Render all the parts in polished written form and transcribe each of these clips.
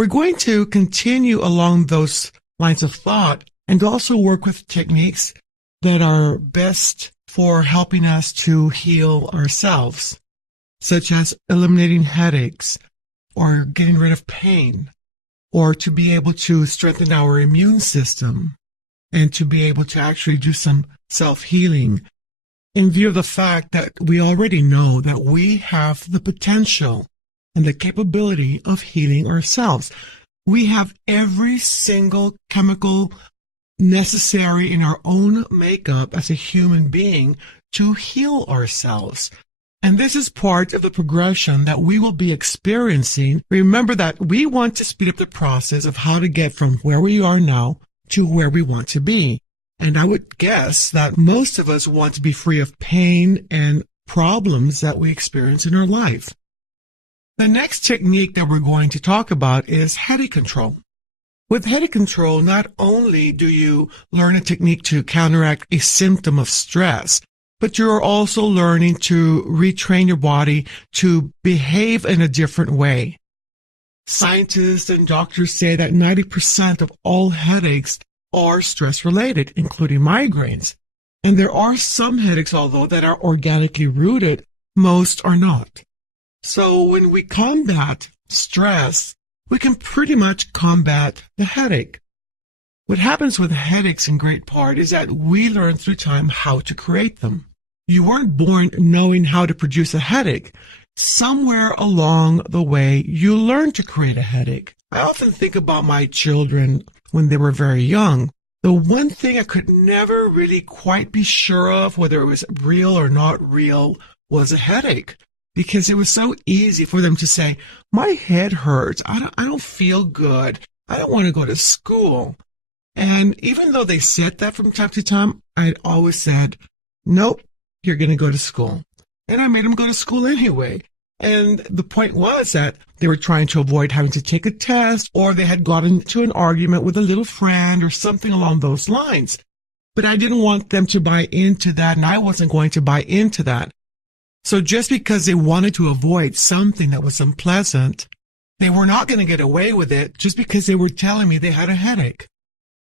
We're going to continue along those lines of thought and also work with techniques that are best for helping us to heal ourselves, such as eliminating headaches or getting rid of pain, or to be able to strengthen our immune system and to be able to actually do some self-healing in view of the fact that we already know that we have the potential and the capability of healing ourselves. We have every single chemical necessary in our own makeup as a human being to heal ourselves. And this is part of the progression that we will be experiencing. Remember that we want to speed up the process of how to get from where we are now to where we want to be. And I would guess that most of us want to be free of pain and problems that we experience in our life. The next technique that we're going to talk about is headache control. With headache control, not only do you learn a technique to counteract a symptom of stress, but you're also learning to retrain your body to behave in a different way. Scientists and doctors say that 90% of all headaches are stress-related, including migraines. And there are some headaches, although, that are organically rooted. Most are not. So when we combat stress, we can pretty much combat the headache. What happens with headaches in great part is that we learn through time how to create them. You weren't born knowing how to produce a headache. Somewhere along the way, you learn to create a headache. I often think about my children when they were very young. The one thing I could never really quite be sure of, whether it was real or not real, was a headache. Because it was so easy for them to say, my head hurts, I don't feel good, I don't want to go to school. And even though they said that from time to time, I'd always said, nope, you're going to go to school. And I made them go to school anyway. And the point was that they were trying to avoid having to take a test, or they had gotten into an argument with a little friend or something along those lines. But I didn't want them to buy into that, and I wasn't going to buy into that. So just because they wanted to avoid something that was unpleasant, they were not going to get away with it just because they were telling me they had a headache.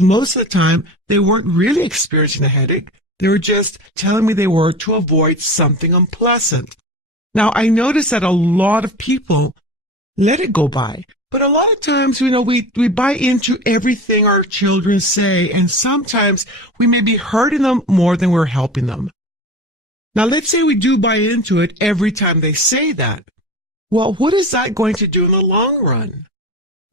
Most of the time, they weren't really experiencing a headache. They were just telling me they were to avoid something unpleasant. Now, I noticed that a lot of people let it go by. But a lot of times, we buy into everything our children say, and sometimes we may be hurting them more than we're helping them. Now, let's say we do buy into it every time they say that. Well, what is that going to do in the long run?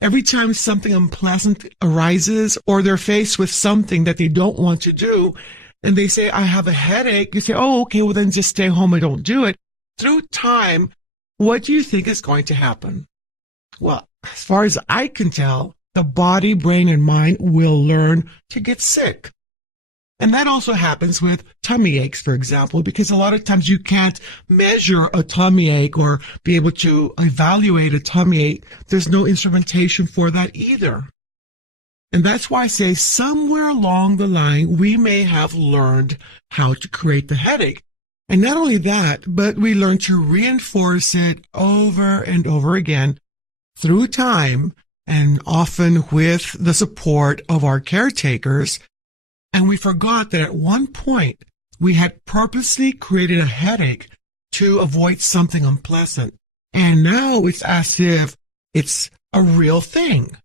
Every time something unpleasant arises or they're faced with something that they don't want to do and they say, I have a headache, you say, oh, okay, well then just stay home and don't do it. Through time, what do you think is going to happen? Well, as far as I can tell, the body, brain, and mind will learn to get sick. And that also happens with tummy aches, for example, because a lot of times you can't measure a tummy ache or be able to evaluate a tummy ache. There's no instrumentation for that either. And that's why I say somewhere along the line, we may have learned how to create the headache. And not only that, but we learn to reinforce it over and over again through time, and often with the support of our caretakers. And we forgot that at one point we had purposely created a headache to avoid something unpleasant. And now it's as if it's a real thing.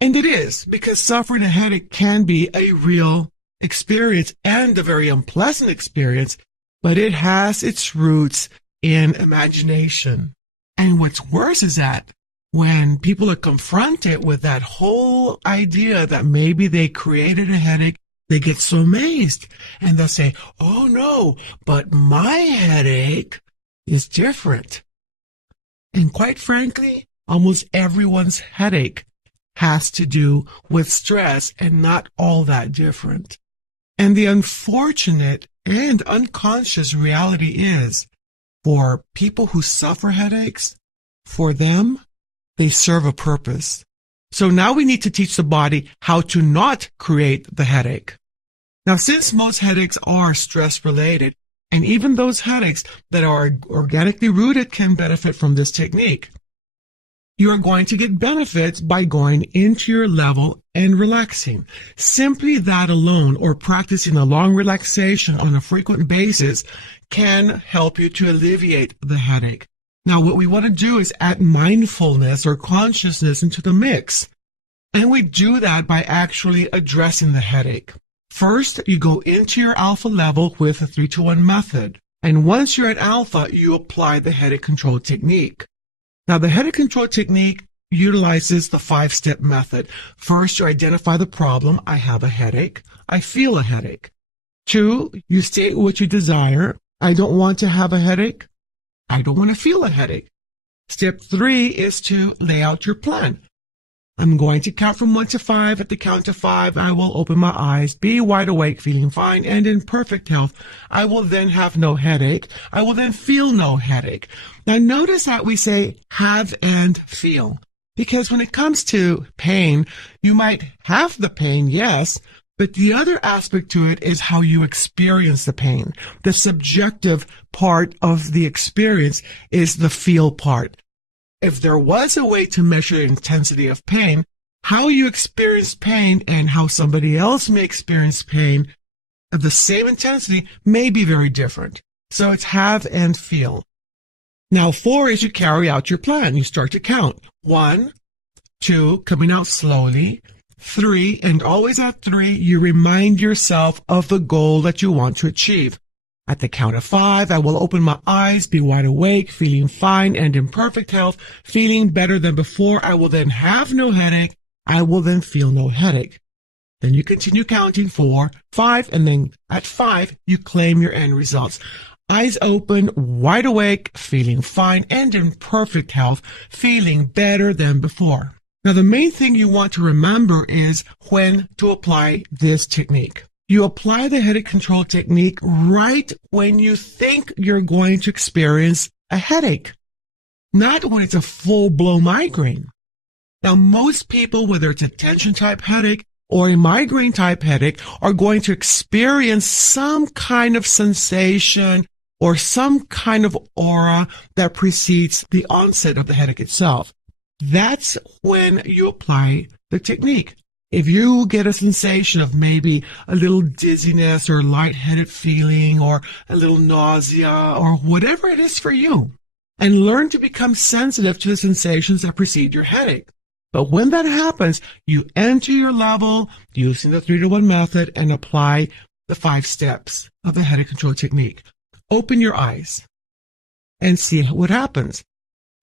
And it is, because suffering a headache can be a real experience and a very unpleasant experience, but it has its roots in imagination. And what's worse is that when people are confronted with that whole idea that maybe they created a headache, they get so amazed and they'll say, oh no, but my headache is different. And quite frankly, almost everyone's headache has to do with stress and not all that different. And the unfortunate and unconscious reality is, for people who suffer headaches, for them, they serve a purpose. So now we need to teach the body how to not create the headache. Now, since most headaches are stress-related, and even those headaches that are organically rooted can benefit from this technique, You are going to get benefits by going into your level and relaxing. Simply that alone, or practicing a long relaxation on a frequent basis, can help you to alleviate the headache. Now, what we want to do is add mindfulness or consciousness into the mix. And we do that by actually addressing the headache. First, you go into your alpha level with a 3-to-1 method. And once you're at alpha, you apply the headache control technique. Now, the headache control technique utilizes the 5-step method. First, you identify the problem. I have a headache. I feel a headache. 2, you state what you desire. I don't want to have a headache. I don't want to feel a headache. Step 3 is to lay out your plan. I'm going to count from 1 to 5. At the count of 5, I will open my eyes, be wide awake, feeling fine, and in perfect health. I will then have no headache. I will then feel no headache. Now, notice that we say have and feel. Because when it comes to pain, you might have the pain, yes, but the other aspect to it is how you experience the pain. The subjective part of the experience is the feel part. If there was a way to measure the intensity of pain, how you experience pain and how somebody else may experience pain of the same intensity may be very different. So it's have and feel. Now, 4 is you carry out your plan. You start to count. 1, 2, coming out slowly. 3, and always at 3, you remind yourself of the goal that you want to achieve. At the count of 5, I will open my eyes, be wide awake, feeling fine and in perfect health, feeling better than before. I will then have no headache. I will then feel no headache. Then you continue counting 4, 5, and then at 5, you claim your end results. Eyes open, wide awake, feeling fine and in perfect health, feeling better than before. Now, the main thing you want to remember is when to apply this technique. You apply the headache control technique right when you think you're going to experience a headache, not when it's a full-blown migraine. Now, most people, whether it's a tension-type headache or a migraine-type headache, are going to experience some kind of sensation or some kind of aura that precedes the onset of the headache itself. That's when you apply the technique. If you get a sensation of maybe a little dizziness or lightheaded feeling or a little nausea or whatever it is for you, and learn to become sensitive to the sensations that precede your headache. But when that happens, you enter your level using the 3-to-1 method and apply the 5 steps of the headache control technique. Open your eyes and see what happens.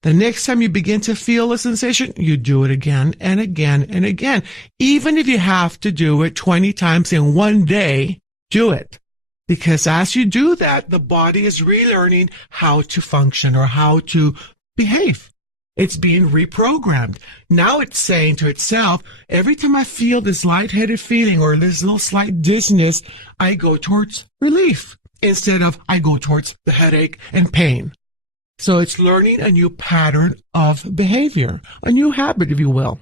The next time you begin to feel a sensation, you do it again and again and again. Even if you have to do it 20 times in one day, do it. Because as you do that, the body is relearning how to function or how to behave. It's being reprogrammed. Now it's saying to itself, every time I feel this lightheaded feeling or this little slight dizziness, I go towards relief instead of I go towards the headache and pain. So it's learning a new pattern of behavior, a new habit, if you will.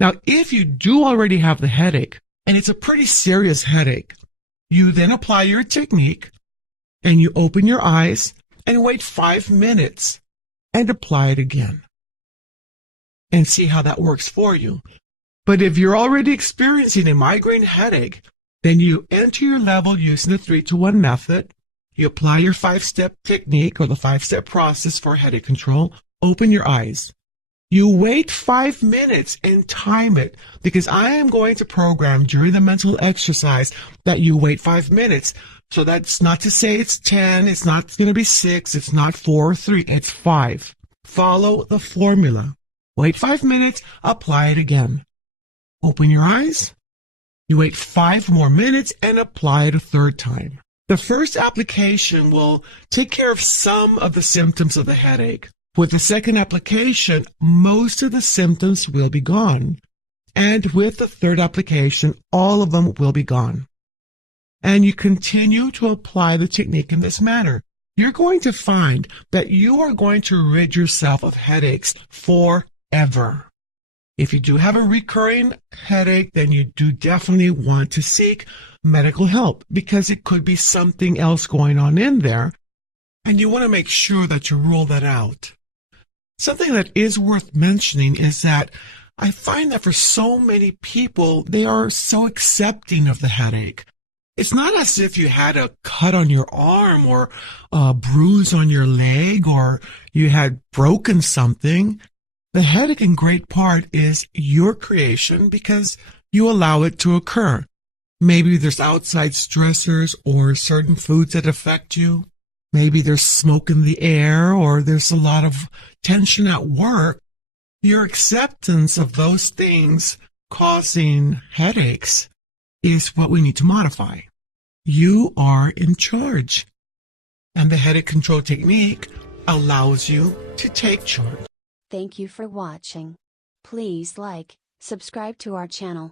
Now, if you do already have the headache, and it's a pretty serious headache, you then apply your technique, and you open your eyes and wait 5 minutes and apply it again and see how that works for you. But if you're already experiencing a migraine headache, then you enter your level using the 3-to-1 method. You apply your 5-step technique or the 5-step process for headache control. Open your eyes. You wait 5 minutes and time it, because I am going to program during the mental exercise that you wait 5 minutes. So that's not to say it's 10, it's not going to be 6, it's not 4 or 3, it's 5. Follow the formula. Wait 5 minutes, apply it again. Open your eyes. You wait 5 more minutes and apply it a third time. The first application will take care of some of the symptoms of the headache. With the second application, most of the symptoms will be gone. And with the third application, all of them will be gone. And you continue to apply the technique in this manner. You're going to find that you are going to rid yourself of headaches forever. If you do have a recurring headache, then you do definitely want to seek medical help, because it could be something else going on in there, and you want to make sure that you rule that out. Something that is worth mentioning is that I find that for so many people, they are so accepting of the headache. It's not as if you had a cut on your arm or a bruise on your leg or you had broken something. The headache in great part is your creation because you allow it to occur. Maybe there's outside stressors or certain foods that affect you. Maybe there's smoke in the air or there's a lot of tension at work. Your acceptance of those things causing headaches is what we need to modify. You are in charge. And the headache control technique allows you to take charge. Thank you for watching. Please like, subscribe to our channel.